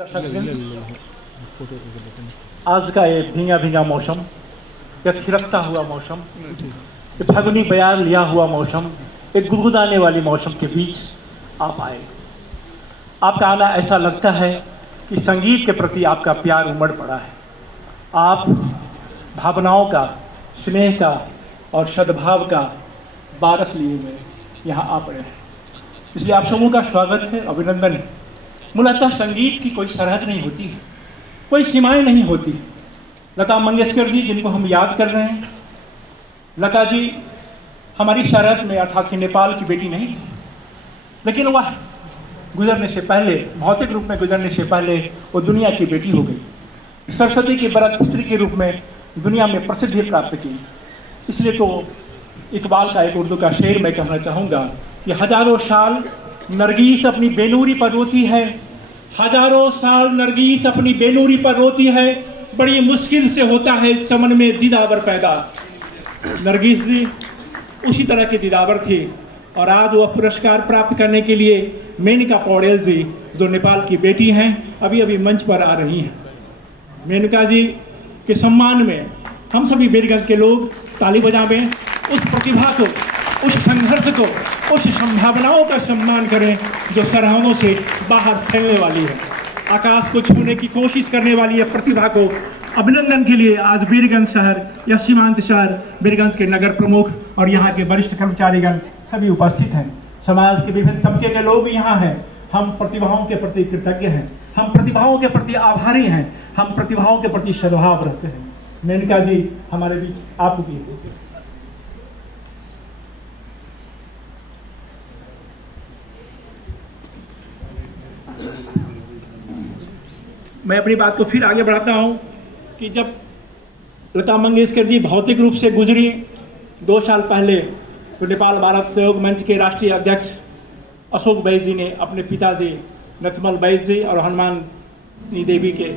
आज का ये भींगा भींगा मौसम, ये थिरकता हुआ मौसम, ये फागुनी बयार लिया हुआ मौसम, एक गुदगुदाने वाली मौसम के बीच आप आए। आपका आना ऐसा लगता है कि संगीत के प्रति आपका प्यार उमड़ पड़ा है। आप भावनाओं का, स्नेह का और सद्भाव का बारस लिए हुए यहाँ आ पड़े हैं। इसलिए आप सबों का स्वागत है, अभिनंदन है। मूलतः संगीत की कोई सरहद नहीं होती है, कोई सीमाएं नहीं होती। लता मंगेशकर जी, जिनको हम याद कर रहे हैं, लता जी हमारी शरत में अर्थात कि नेपाल की बेटी नहीं थी, लेकिन वह गुजरने से पहले, भौतिक रूप में गुजरने से पहले वो दुनिया की बेटी हो गई। सरस्वती की बरत पुत्री के रूप में दुनिया में प्रसिद्धि प्राप्त की। इसलिए तो इकबाल का एक उर्दू का शेर मैं कहना चाहूँगा कि हजारों साल नरगिस अपनी बेनूरी पर रोती है, हजारों साल नरगिस अपनी बेनूरी पर रोती है, बड़ी मुश्किल से होता है चमन में दीदावर पैदा। नरगिस जी उसी तरह के दीदावर थे और आज वह पुरस्कार प्राप्त करने के लिए मेनका पौडेल जी, जो नेपाल की बेटी हैं, अभी अभी मंच पर आ रही हैं। मेनका जी के सम्मान में हम सभी वीरगंज के लोग ताली बजावें, उस प्रतिभा को, उस संघर्ष को, उस संभावनाओं का सम्मान करें जो सरहदों से बाहर फैलने वाली है, आकाश को छूने की कोशिश करने वाली है प्रतिभा को। अभिनंदन के लिए आज वीरगंज शहर या सीमांत शहर वीरगंज के नगर प्रमुख और यहाँ के वरिष्ठ कर्मचारीगण सभी उपस्थित हैं। समाज के विभिन्न तबके के लोग यहाँ हैं। हम प्रतिभाओं के प्रति कृतज्ञ हैं, हम प्रतिभाओं के प्रति आभारी हैं, हम प्रतिभाओं के प्रति सद्भाव रखते हैं। मेनका जी हमारे बीच आपकी मैं अपनी बात को फिर आगे बढ़ाता हूं कि जब लता मंगेशकर जी भौतिक रूप से गुजरी 2 साल पहले, तो नेपाल भारत सहयोग मंच के राष्ट्रीय अध्यक्ष अशोक बैज जी ने अपने पिताजी नथमल बैज जी और हनुमानी देवी के,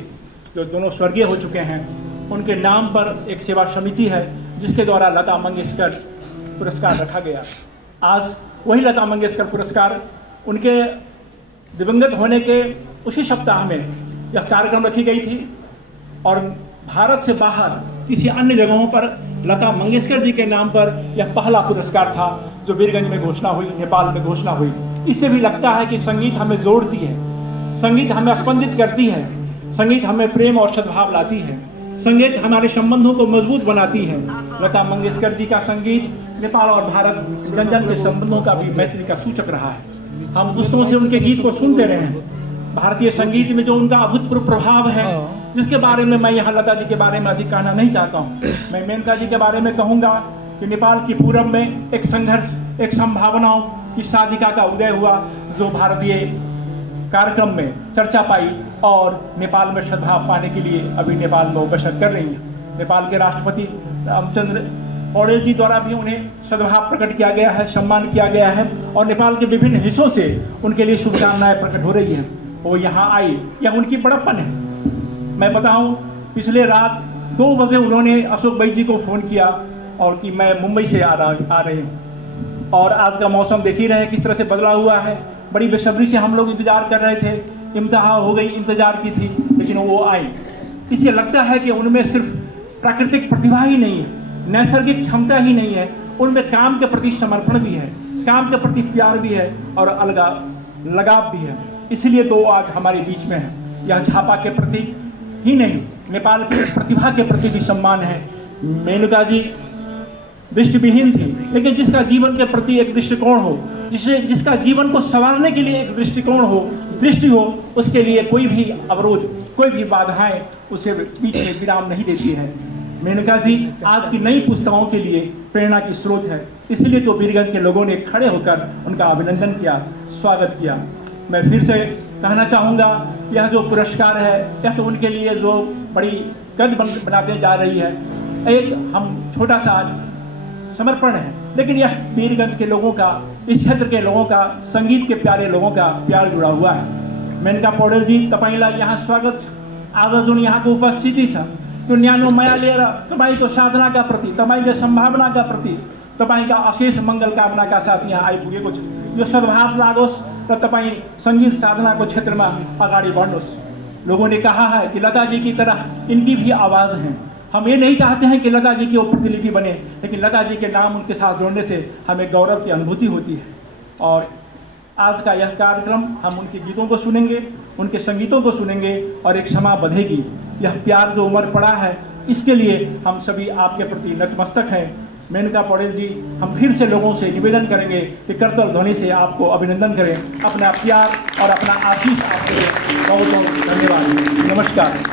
जो दोनों स्वर्गीय हो चुके हैं, उनके नाम पर एक सेवा समिति है जिसके द्वारा लता मंगेशकर पुरस्कार रखा गया। आज वही लता मंगेशकर पुरस्कार उनके दिवंगत होने के उसी सप्ताह में यह कार्यक्रम रखी गई थी और भारत से बाहर किसी अन्य जगहों पर लता मंगेशकर जी के नाम पर यह पहला पुरस्कार था जो वीरगंज में घोषणा हुई, नेपाल में घोषणा हुई। इससे भी लगता है कि संगीत हमें जोड़ती है, संगीत हमें स्पंदित करती है, संगीत हमें प्रेम और सद्भाव लाती है, संगीत हमारे संबंधों को मजबूत बनाती है। लता मंगेशकर जी का संगीत नेपाल और भारत जन जन के संबंधों का भी मैत्री का सूचक रहा है। हम पुस्तकों से उनके गीत को सुनते रहे हैं। भारतीय संगीत में जो उनका अभूतपूर्व प्रभाव है, जिसके बारे में मैं यहाँ लता जी के बारे में अधिक कहना नहीं चाहता हूँ। मैं मेनका जी के बारे में कहूँगा कि नेपाल की पूरब में एक संघर्ष, एक संभावनाओं की साधिका का उदय हुआ, जो भारतीय कार्यक्रम में चर्चा पाई और नेपाल में सद्भाव पाने के लिए अभी नेपाल में बसर कर रही है। नेपाल के राष्ट्रपति रामचंद्र पौडेल जी द्वारा भी उन्हें सद्भाव प्रकट किया गया है, सम्मान किया गया है और नेपाल के विभिन्न हिस्सों से उनके लिए शुभकामनाएं प्रकट हो रही हैं। वो यहाँ आई, यह उनकी बड़प्पन है। मैं बताऊं, पिछले रात 2 बजे उन्होंने अशोक भाई जी को फ़ोन किया और कि मैं मुंबई से आ रही हूँ और आज का मौसम देख ही रहे हैं किस तरह से बदला हुआ है। बड़ी बेसब्री से हम लोग इंतजार कर रहे थे, इम्तिहा हो गई, इंतजार की थी, लेकिन वो आई। इससे लगता है कि उनमें सिर्फ प्राकृतिक प्रतिभा ही नहीं है, नैसर्गिक क्षमता ही नहीं है, उनमें काम के प्रति समर्पण भी है, काम के प्रति प्यार भी है और लगाव भी है। इसलिए तो आज हमारे बीच में है। यह झापा के प्रति ही नहीं, नेपाल की इस प्रतिभा के प्रति भी सम्मान है। मेनका जी दृष्टिविहीन थी, लेकिन जिसका जीवन के प्रति एक दृष्टिकोण हो, जिसका जीवन को संवारने के लिए एक दृष्टिकोण हो, दृष्टि हो, उसके लिए कोई भी अवरोध, कोई भी बाधाएं उसे बीच में विराम नहीं देती है। मेनका जी आज की नई पुस्तकों के लिए प्रेरणा की स्रोत है। इसलिए तो वीरगंज के लोगों ने खड़े होकर उनका अभिनंदन किया, स्वागत किया। मैं फिर से कहना चाहूँगा, यह जो पुरस्कार है, यह तो उनके लिए जो बड़ी कद बनाते जा रही है, एक हम छोटा सा समर्पण है, लेकिन यह वीरगंज के लोगों का, इस क्षेत्र के लोगों का, संगीत के प्यारे लोगों का प्यार जुड़ा हुआ है। मेनका पौडेल जी, तपाईलाई यहाँ स्वागत छ। आज जुन यहाँको उपस्थिति छ, त्यो न्यानो माया लिएर तपाईँको साधनाका प्रति, तपाईँको सम्भावनाका प्रति, तपाईँका अशेष मङ्गल कामनाका साथ यहाँ आइपुगेको छ। यो सद्भाव लागोस् र तपाईँ सङ्गीत साधनाको क्षेत्रमा अगाडि बढ्नुहोस्। लोगों ने कहा है कि लता जी की तरह इनकी भी आवाज़ है। हम ये नहीं चाहते हैं कि लता जी की वो प्रतिलिपि बने, लेकिन लता जी के नाम उनके साथ जोड़ने से हमें गौरव की अनुभूति होती है। और आज का यह कार्यक्रम हम उनके गीतों को सुनेंगे, उनके संगीतों को सुनेंगे और एक क्षमा बधेगी। यह प्यार जो उमड़ पड़ा है, इसके लिए हम सभी आपके प्रति नतमस्तक हैं। मेनका पौड़ेल जी, हम फिर से लोगों से निवेदन करेंगे कि करतल ध्वनि से आपको अभिनंदन करें, अपना प्यार और अपना आशीष आपके लिए बहुत बहुत धन्यवाद। नमस्कार।